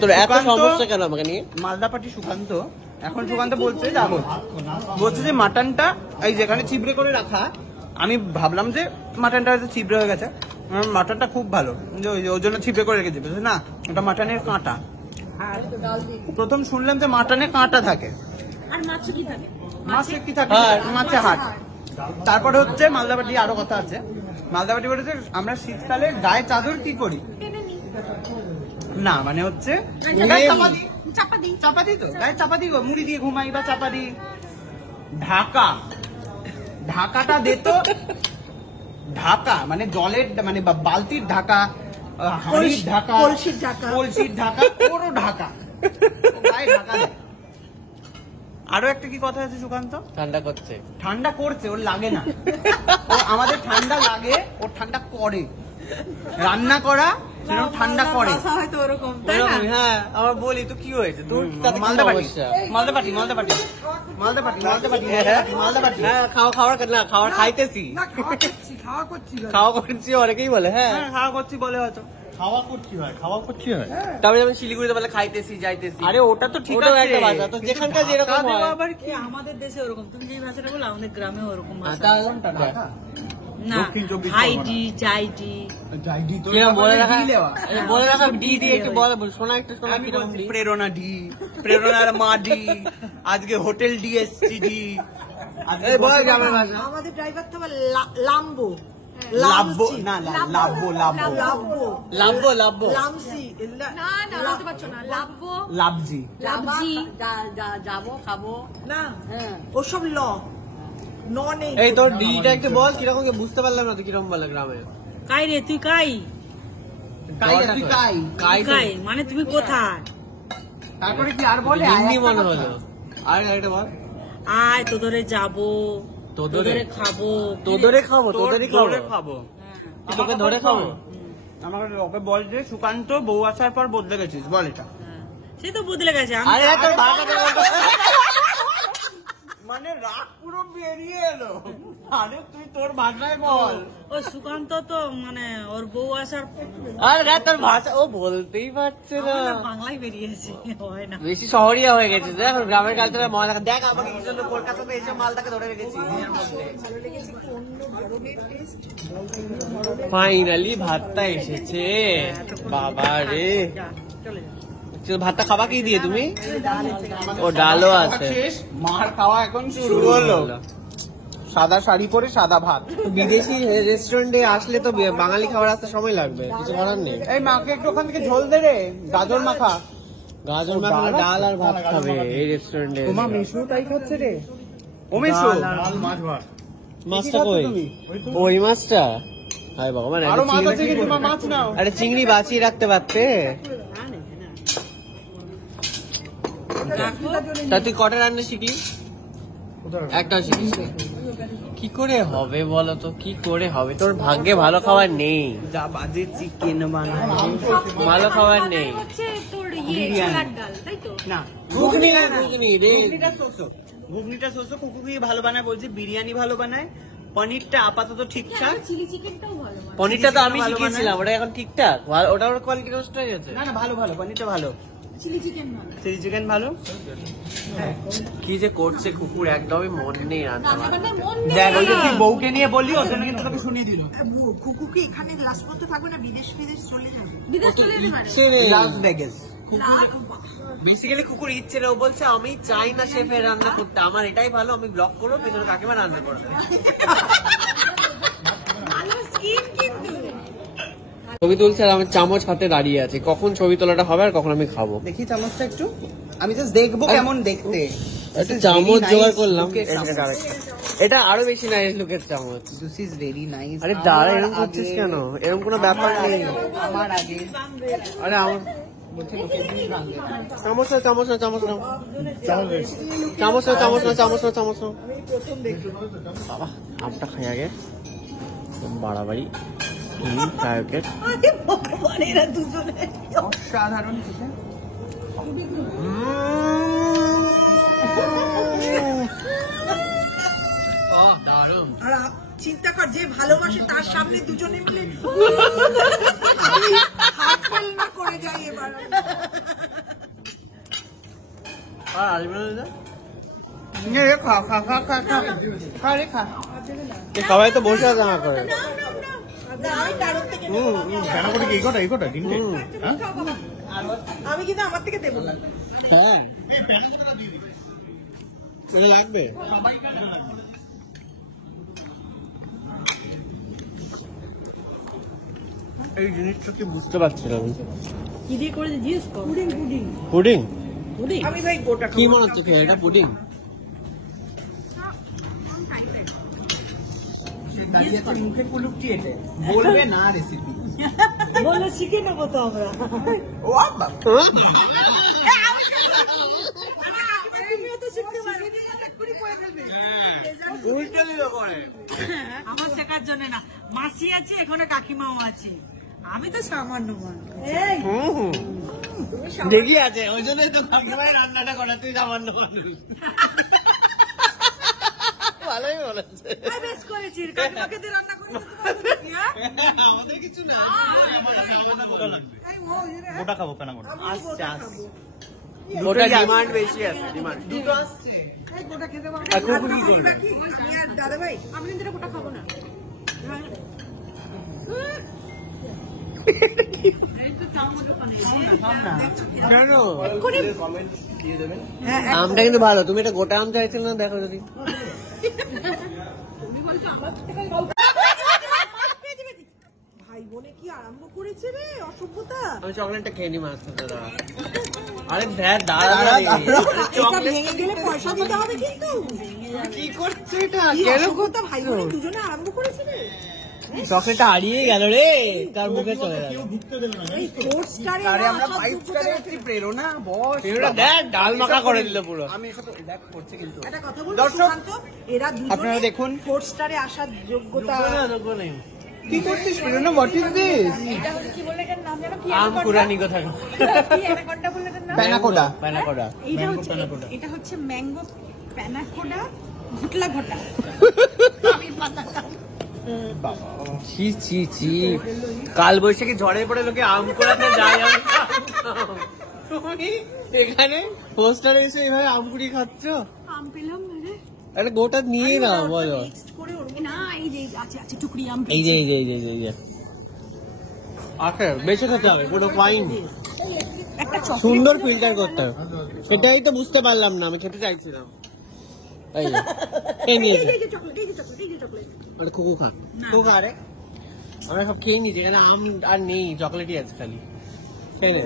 তোর এত সমস্যা কেন আমাকে নিয়ে? মালদা পাটি সুকান্ত, এখন সুকান্ত বলছে যাবো, বলছে যে মাটনটা এই যেখানে চিবড়ে করে রাখা, আমি ভাবলাম যে মাটনটা হয়তো চিবড়ে হয়ে গেছে, মাটনটা খুব ভালো, ওই জন্য চিবড়ে করে রেখেছি। না, ওটা মাটনের কাঁটা। প্রথম শুনলাম যে মাটনে কাঁটা থাকে, আর মাছে কি থাকে? মাছে কি থাকে? মাছে হাট। তারপরে হচ্ছে মালদাবাটি, আরো কথা আছে। মালদাবাটি বলেছে আমরা শীতকালে গায়ে চাদর কি করি না, মানে হচ্ছে চাপা দিই, তো গায়ে চাপা দিই, মুড়ি দিয়ে ঘুমাই বা চাপা দিই। ঢাকাটা দিত, ঢাকা মানে জলের, মানে বালতির ঢাকা, হাঁড়ির ঢাকা, কলসির ঢাকা, পুরো ঢাকা, গায়ে ঢাকা দেয়। আরো একটা কি কথা আছে সুকান্ত? ঠান্ডা করছে, ঠান্ডা করছে, ওর লাগে না। আমাদের ঠান্ডা লাগে, ওর ঠান্ডা করে। রান্না করা ঠান্ডা করে। হ্যাঁ, আমার বলি তো কি হয়েছে তোর? মালদাপাটি হ্যাঁ, খাওয়ার না, খাওয়ার খাইতেছি, খাওয়া করছি অনেকেই বলে। হ্যাঁ, খাওয়া করছি বলে, হয়তো খাওয়া করছি হয়। তারপরে আমি শিলিগুড়িতে বলে খাইতেছি যাইতেছি। আরে ওটা তো ঠিক আছে, একটা ভাষা তো, যেখানকার যেরকম হয়। আবার কি আমাদের দেশে ওরকম, তুমি যে ভাষাটা বলো আমাদের গ্রামে ওরকম ভাষা না। হাইডি জাইডি তো বলে রাখা ডি দিয়ে একটু বল, শোনা একটু, শোনা কিরকম? প্রেরণা ডি, প্রেরণার মা ডি, আজকে হোটেল ডিএসসি ডি। আমাদের ড্রাইভার তো লাম্বো, লাভবো না, লাভবো লামসি, না বলতে পারছো না, লাভবো, লাভজি, যাবো খাবো না, ওসব ল নেই। এই তোর ডিটা একটু বল কিরকম, বুঝতে পারলাম না তো কিরকম বলে গ্রামে। কাই রে তুই কাই মানে তুমি কোথায়? তারপরে কি আর বলে? হিন্দি মনে হলো। আর একটা বল, আয় তোদরে যাবো, তোদরে খাবো, তোদরে খাবো, তোকে ধরে খাবো। আমাকে ওকে বল যে সুকান্ত বউ আসার পর বদলে গেছিস, বল এটা। সে তো বদলে গেছে, মানে রাগ পুরো বেরিয়ে এলো। আরে তুই তোর ভাষায় বল। ও সুকান্ত তো মানে ওর বউ আসার, আরে তোর ভাষা ও বলতেই পারছে না, বাংলায় বেরিয়েছে, হয় না, বেশি শহরিয়া হয়ে গেছে। দেখ গ্রামের কালচারে মজা দেখা, দেখ আমাকে কি জন্য কলকাতাতে এসে মালটাকে ধরে রেখেছি। ফাইনালি ভাতটা এসেছে, বাবা রে। ভাতটা খাবা কি দিয়ে তুমি? ও ডালও আছে। মার খাওয়া এখন শুরু হলো। সাদা শাড়ি পরে সাদা ভাত। বিদেশি রেস্টুরেন্টে আসলে তো বাঙালি খাবার আসতে সময় লাগবে, কিছু করার নেই। এই মাকে একটু ওখান থেকে ঝোল দে রে, গাজর মাখা। গাজর মাখা ডাল আর ভাত খাবে এই রেস্টুরেন্টে। তোমার মেশু তাই খাচ্ছে রে। ও মেশু, মাছটা কই? ওই মাছটা, হায় ভগবান। আরো মাছ আছে কি? তোমার মাছ নাও। আরে চিংড়ি বাঁচিয়ে রাখতে পারতে। তা তুই কটা রান্না শিখলি? একটা শিখিস। কি করে হবে বলো তো, কি করে হবে? তোর ভাগ্যে ভালো খাবার নেই। যা বাজে চিকেন বানায়, ভালো খাবার নেই। না ঘুগনিটা শোষো, কুকুকি ভালো বানায় বলছি, বিরিয়ানি ভালো বানায়, পনিরটা আপাতত ঠিকঠাক। পনিরটা তো আমি শিখিয়েছিলাম, ওটা এখন ঠিকঠাক, ওটা ওর কোয়ালিটি নষ্ট হয়ে গেছে। না ভালো পনিরটা ভালো, চিলি চিকেন ভালো। কি যে করছে কুকুর, একদমই মন নেই রান্না। দেখ ওই যে তুই বউকে নিয়ে বললি, ওর জন্য কিন্তু তোকে শুনিয়ে দিল। কুকুকে এখানে লাস্ট করতে থাকবে না, বিদেশ চলে যাবে, বেসিক্যালি কুকুর ইচ্ছে না, ও বলছে আমি চাই না শেফের রান্না করতে, আমার এটাই ভালো, আমি ব্লক করবো, পেছনে কাকিমা রান্না করে দেবে। ছবি তুলছে আর আমার চামচ হাতে দাঁড়িয়ে আছে, কখন ছবি তোলাটা হবে আর কখন আমি খাবো। দেখি চামচটা একটু, আমি জাস্ট দেখবো কেমন দেখতে। একটা চামচ জোগাড় করলাম, এটা আরো বেশি নাইস লুকের চামচ। This is very nice. আরে দাঁড়া, এরকম করছিস কেন? এরকম কোনো ব্যাপার নেই। আমার আগে, আরে আমার চামচ না, চামচ না, চামচ না, চামচ না, চামচ না, চামচ না, চামচ না। বাবা আমটা খাই আগে, বাড়াবাড়ি। অসাধারণ চিন্তা কর, যে ভালোবাসে তার সামনে দুজনে মিলে খেলনা করে যাই এবার। আর আসবে না দাদা? খা খা খা খা খা খা রে খা। সবাই তো বসে আছে আমার করে। আমি কারোর থেকে কেন করে কি এই কটা তিনটে? হ্যাঁ? আমি কিন্তু আমার থেকে দেবো না। হ্যাঁ এটা লাগবে। এই জিনিসটা কি বুঝতে পারছিলাম। কি দিয়ে করে জিজ্ঞেস কর। Pudding pudding pudding? পুডিং? আমি ভাই গোটা কি মনে হচ্ছে খেয়ে এটা পুডিং? মুখে কুলুপটি এটা বলবে না রেসিপি বলে শিখে নেবো তো আমরা। ও বাবা তুমিও তো শিখতে পারবে, এক্ষুনি করে ফেলবে। উল্টে দিল করে। আমার শেখার জন্য না, মাসি আছে এখানে, কাকিমাও আছে, আমি তো সামান্য মানুষ। এই, দেখি আছে ওই জন্যই তো কাকিমাই রান্নাটা করা, তুই সামান্য মানুষ। ভালোই বলেছে। আমি বেশ করেছি, কাকিমাকে দিয়ে রান্না করে দিতে পারবো নাকি, হ্যাঁ? আমাদের কিছু না। এই ও, এরা- গোটা খাবো কেন গোটা? আমি গোটা খাবো। ওটা ডিমান্ড বেশি আছে, ডিমান্ড। দুটো আসছে এই গোটা খেতে পারবো। আর কুকুরি দেই। বাকি, আমি আর দাদা ভাই, আমি কিন্তু এটা গোটা খাবো না। কেন? হ্যাঁ, আমটা কিন্তু ভালো, তুমি এটা গোটা আম চাইছিলে না, দেখো যদি। ভাই বোনে কি আরম্ভ করেছে রে অসভ্যতা। আমি চকলেটটা খেয়ে নি মাছ থেকে দাঁড়া। আরে ভ্যাট দাঁড়া। এটা ভেঙে গেলে পয়সা দিতে হবে কিন্তু। কি করছে এটা? কি কেন অসভ্যতা, ভাই বোনে করছো? দুজনে আরম্ভ করেছে রে। চকলেটটা হারিয়ে গেল রে, তার মুখে চলে গেল। এই 4 স্টারে আরে আমরা 5 স্টারে একটি প্রেরণা বস এগুলো দেখ ডাল মাখা করে দিল পুরো। আমি এসব দেখ করছে কিন্তু একটা কথা বলবো দর্শক, সুকান্ত, এরা আপনারা দুজনে দেখুন। 4 স্টারে আসার যোগ্যতা। কি করছিস প্রেরণা? What is this? এটা হচ্ছে কি বলে এটার নাম জানো কি? আম কুরানি কথা। কি অ্যানাকোন্ডা বলে এটার নাম? প্যানাকোডা প্যানাকোডা। এটা হচ্ছে ম্যাঙ্গো প্যানাকোডা ঘুটলা ঘটা। ছি ছি ছি, কাল বৈশাখী ঝড়ে পড়ে লোকে আম কুড়াতে যায়, আমি তুমি এখানে পোস্টারে এসে এইভাবে আম কুড়ি খাচ্ছ? আম পেলাম না রে। আরে গোটা নিয়ে না বলো। মিক্সড করে ওর না, এই যে আছে টুকরি আম। এই যে এই যে এই যে এই যে আচ্ছা, বেঁচে খেতে হবে, পুরো ফাইন। একটা চকলেট সুন্দর ফিল্টার করতে হবে, সেটাই তো বুঝতে পারলাম না, আমি খেতে চাইছিলাম। এই যে, এই নিয়ে যা। এই যে চকলেট, এই যে চকলেট, এই যে চকলেট। আরে খুকু খা, খুকু খা রে। আমরা সব খেয়ে নিয়েছি, এখানে আম আর নেই, চকলেটই আছে খালি। খেয়ে নে।